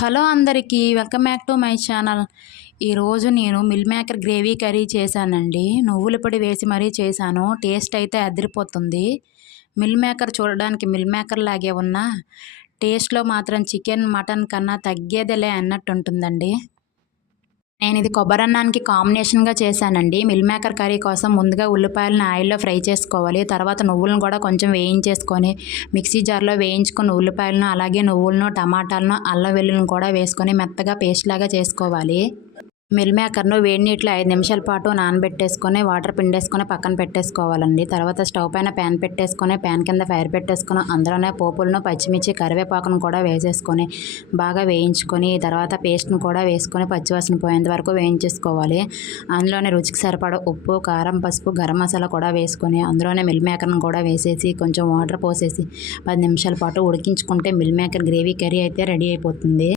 Hello అందరికీ welcome back to my channel. ఈరోజు నేను మిల్ మేకర్ గ్రేవీ కర్రీ చేశానండి. నువ్వుల పొడి వేసి మరీ చేశాను. టేస్ట్ అయితే అదిరిపోతుంది. మిల్ మేకర్ చూడడానికి మిల్ మేకర్ లాగే ఉన్న టేస్ట్లో మాత్రం చికెన్ మటన్ కన్నా తగ్గేదేలే అన్నట్టు ఉంటుందండి. నేను ఇది కొబ్బరన్నానికి కాంబినేషన్గా చేశానండి. మిల్ మేకర్ కర్రీ కోసం ముందుగా ఉల్లిపాయలను ఆయిల్లో ఫ్రై చేసుకోవాలి. తర్వాత నువ్వులను కూడా కొంచెం వేయించేసుకొని మిక్సీ జార్లో వేయించుకున్న ఉల్లిపాయలను అలాగే నువ్వులను టమాటాలను అల్లం వెల్లుల్లిని కూడా వేసుకొని మెత్తగా పేస్ట్ లాగా చేసుకోవాలి. మిల్ మేకర్ను వేడి నీటిలో 5 నిమిషాల పాటు నానబెట్టేసుకొని వాటర్ పిండేసుకొని పక్కన పెట్టేసుకోవాలండి. తర్వాత స్టవ్ పైన ప్యాన్ పెట్టేసుకొని ప్యాన్ కింద ఫైర్ పెట్టేసుకొని అందులోనే పోపులను పచ్చిమిర్చి కరివేపాకును కూడా వేసేసుకొని బాగా వేయించుకొని తర్వాత పేస్ట్ను కూడా వేసుకొని పచ్చివాసన పోయేంత వరకు వేయించేసుకోవాలి. అందులోనే రుచికి సరిపడా ఉప్పు, కారం, పసుపు, గరం మసాలా కూడా వేసుకొని అందులోనే మిల్ మేకర్ను కూడా వేసేసి కొంచెం వాటర్ పోసేసి 10 నిమిషాల పాటు ఉడికించుకుంటే మిల్ మేకర్ గ్రేవీ కర్రీ అయితే రెడీ అయిపోతుంది.